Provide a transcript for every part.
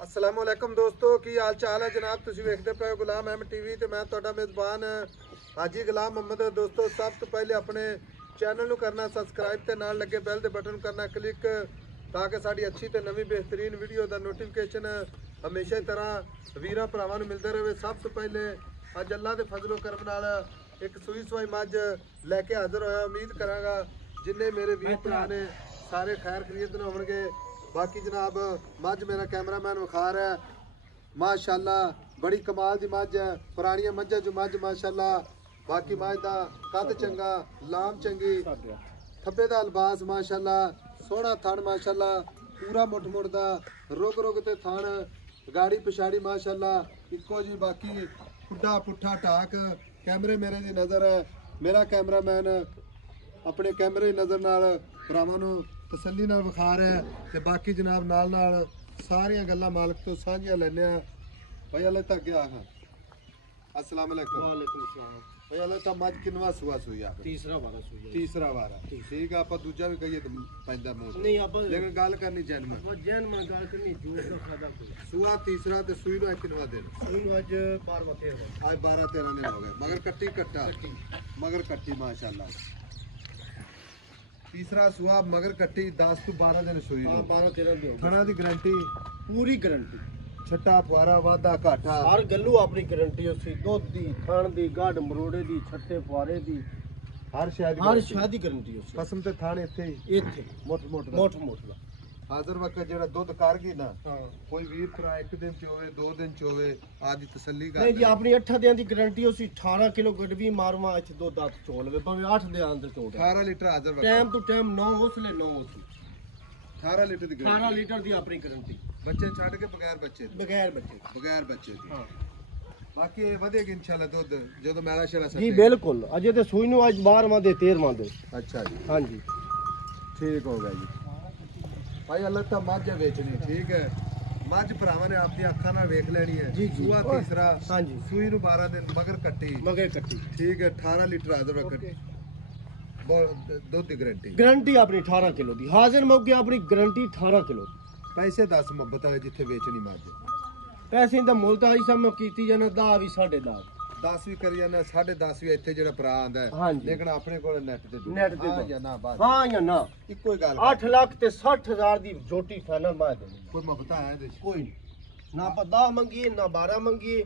अस्सलामुअलैकुम दोस्तों की हाल चाल है जनाब। तुसीं वेखदे पे गुलाम अहमद टीवी ते मैं तुहाडा मेज़बान हाजी गुलाम मोहम्मद। दोस्तों सब तो पहले अपने चैनल नूं करना सबसक्राइब ते नाल लगे बैल दे बटन करना क्लिक ताकि साडी अच्छी ते नवीं बेहतरीन वीडियो दा नोटिफिकेशन हमेशा की तरह वीरां भरावां नूं मिलदा रहे। सब तो पहले अज अल्लाह दे फजलो करम नाल एक सूई सवाई मझ लैके हाज़र होया। उम्मीद करांगा जिन्ने मेरे वीर भरा ने सारे खैर खरीद होणगे। बाकी जनाब मझ मेरा कैमरामैन विखा रहा है माशाअल्लाह बड़ी कमाल दी मझ है। पुरानियां मझां जो मझ माशाअल्लाह। बाकी मझ दा कद चंगा लाम चंगी थब्बे दा लिबास माशाअल्लाह सोहना थण माशाअल्लाह पूरा मुठ दा रुग रुग ते थण गाड़ी पिछाड़ी माशाअल्लाह इक्को जी। बाकी खुड्डा पुट्ठा ढाक कैमरे मेरे दी नज़र है। मेरा कैमरामैन अपने कैमरे की नज़र नाल भरावां नूं तसल्ली नाल विखा रहा है ते बाकी जनाब नाल नाल सारियां गल्लां मालक तो साझियां लैने भाई। अल्लाह तक गया हाँ अस्सलाम वालेकुम। वालेकुम सलाम भाई अल्लाह तक मज किनवा सुआ सुई आ तीसरा वारा सुई तीसरा वारा ठीक है। आप दूजा भी कहिए तो पैंदा मुंह नहीं आप लेकिन गल करनी जैन में गल करनी जोश का फायदा कोई सुआ तीसरा ते सुई नु किनवा दिन सुई आज 12 13 आज 12-13 दिन हो गए मगर कट्टी कट्टा मगर कट्टी माशाअल्लाह। तीसरा सुआ मगर कट्टी 10 to 12 दिन सुई। हां 12 13 दिन थणा दी गारंटी पूरी गारंटी छट्टा फुआरा वादा घाटा हर गल्लू अपनी गारंटी उसी दुध दी थण दी गढ़ मरोड़े दी छट्टे फुआरे दी हर शायद दी गारंटी उसी कसम ते थाने इथे मोट मोट दा हाजिर वक्त जेड़ा दुध कर गई ना हां कोई वीर भरा एक दिन च होवे 2 दिन च होवे आदि तसल्ली कर नहीं जी अपनी 8 दियां दी गारंटी उसी 18 किलो गडवी मारवा इच दो दात चोल वे भाਵੇਂ 8 दियां अंदर चोल 18 लीटर हाजिर वक्त टाइम टू टाइम 9 उसले 9 उसी 18 लीटर दी 18 लीटर दी अपनी गारंटी बच्चे छड़ के बगैर बच्चे बगैर बच्चे दी हां बाकी ਵਧੇਗੀ इंशाल्लाह दुध ਜਦੋਂ ਮੈਲਾ ਸ਼ੇਲਾ ਸੱਟੇ जी बिल्कुल अजे ते सुई नु आज 12वां दे 13वां दे अच्छा जी हां जी ठीक हो गया जी भाई अल्लाह ता मझ बेचनी ठीक है। मझ भरावां ने आपकी अखां नाल वेख लेनी है जी जी सुआ तीसरा हां जी सुई नु 12 दिन मगर कट्टी ठीक है 18 लीटर हाजिर कट्टी दुध की गारंटी अपनी 18 किलो दी हाजिर मौके अपनी गारंटी 18 किलो पैसे 10 मुहब्बत वाले जिथे बेचनी मर्ज पैसे दा मुल तां सब मैं कीती जाना 10 भी 10.5 10 भी करी जाना 10.5 भी इत्थे जेड़ा भरा आंदा है लेकिन अपने कोल नेट ते हां या ना बात हां या ना इक्को ही गल 8 लाख ते 60,000 दी जोटी फाइनल मार देनी कोई मुहब्बत है दे कोई नहीं ना आप 10 मंगिए ना 12 मंगिए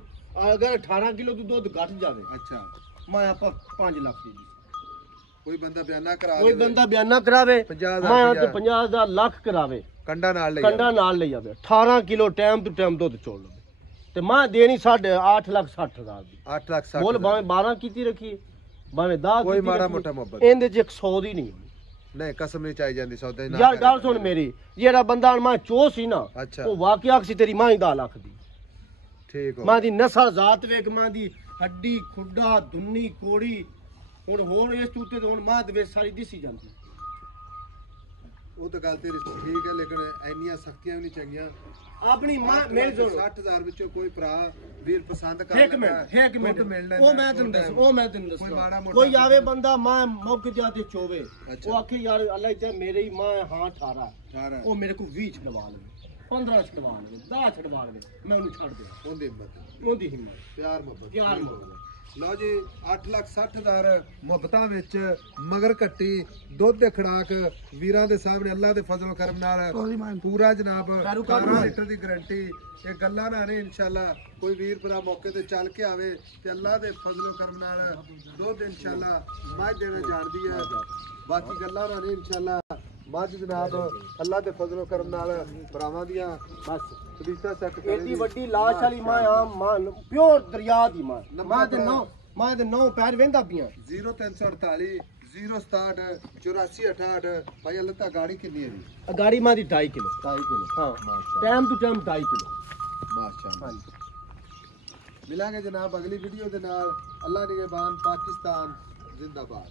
अगर 18 किलो दी दूध घट जावे अच्छा मैं आप 5 लाख दी कोई बंदा बयाना करा कोई बंदा बयाना करावे मैं ते 50,000 लाख करावे कंडा नाल ले जावे 18 किलो टाइम टू टाइम दूध चोल लवे ते मैं देनी 8 लाख 60,000 दी 8 लाख 60 बोल भाਵੇਂ 12 कीती रखी भाਵੇਂ 10 कोई माड़ा मोटा मोहब्बत ਇਹਦੇ ਚ 100 ਦੀ ਨਹੀਂ कसम नहीं चाहिए जांदी सौदा ना यार गल सुन मेरी जेड़ा बंदा मैं चो सी ना अच्छा वो वाकया सी तेरी मां ही 10 लाख दी ठीक हो मां दी नस्ल जात वेख मां दी हड्डी खुड्डा दुन्नी कोड़ी हुन होर इस तूते ते हुन मां दे सारी दिसी जांदी वो तो गल तेरी ठीक है लेकिन ऐनियां सख्तियां भी नहीं चंगियां अपनी मां मेरे जो 60,000 ਵਿੱਚੋਂ ਕੋਈ ਭਰਾ ਵੀਰ ਪਸੰਦ ਕਰ एक मिनट ओ मैं तन दस कोई आवे बंदा मां मौके ते आते चोवे ओ आखे यार अल्लाह ते मेरी मां हां 18 ओ मेरे को 20 छडवा ले 15 छडवा ले 10 छडवा ले मैं उन्हें छड़ दे ओंदी हिम्मत प्यार मोहब्बत लो जी 8,60,000 ਮੁਹੱਬਤਾਂ ਵਿੱਚ ਮਗਰ ਕੱਟੀ ਦੁੱਧ ਦੇ ਖੜਾਕ ਵੀਰਾਂ ਦੇ ਸਾਹਮਣੇ ਅੱਲਾਹ ਦੇ ਫਜ਼ਲ ਕਰਮ ਨਾਲ ਪੂਰਾ ਜਨਾਬ 12 ਲੀਟਰ ਦੀ ਗਾਰੰਟੀ ਇਹ ਗੱਲਾਂ ਨਾ ਨੇ ਇਨਸ਼ਾਅੱਲਾ ਕੋਈ ਵੀਰ ਭਰਾ ਮੌਕੇ ਤੇ ਚੱਲ ਕੇ ਆਵੇ ਤੇ ਅੱਲਾਹ ਦੇ ਫਜ਼ਲ ਕਰਮ ਨਾਲ ਦੁੱਧ ਇਨਸ਼ਾਅੱਲਾ ਮੱਝ ਦੇਣਾ ਜਾਣਦੀ ਹੈ। ਬਾਕੀ ਗੱਲਾਂ ਨਾ ਨੇ ਇਨਸ਼ਾਅੱਲਾ ਮੱਝ ਜਨਾਬ ਅੱਲਾਹ ਦੇ ਫਜ਼ਲ ਕਰਮ ਨਾਲ ਭਰਾਵਾਂ ਦੀਆਂ ਬਸ ਸਦੀਸਾ ਸੈੱਟ एडी वड्डी लाश वाली मां मां प्योर दरिया दी मां मां दे नौ पैर वेंदा पियां 0348 067 8468 भाई अल्लाह ता गाड़ी कितनी है गाड़ी मां दी 2.5 किलो हां टाइम टू टाइम 2.5 किलो माशाअल्लाह हां मिलांगे जनाब अगली वीडियो दे नाल। अल्लाह निगहबान पाकिस्तान जिंदाबाद।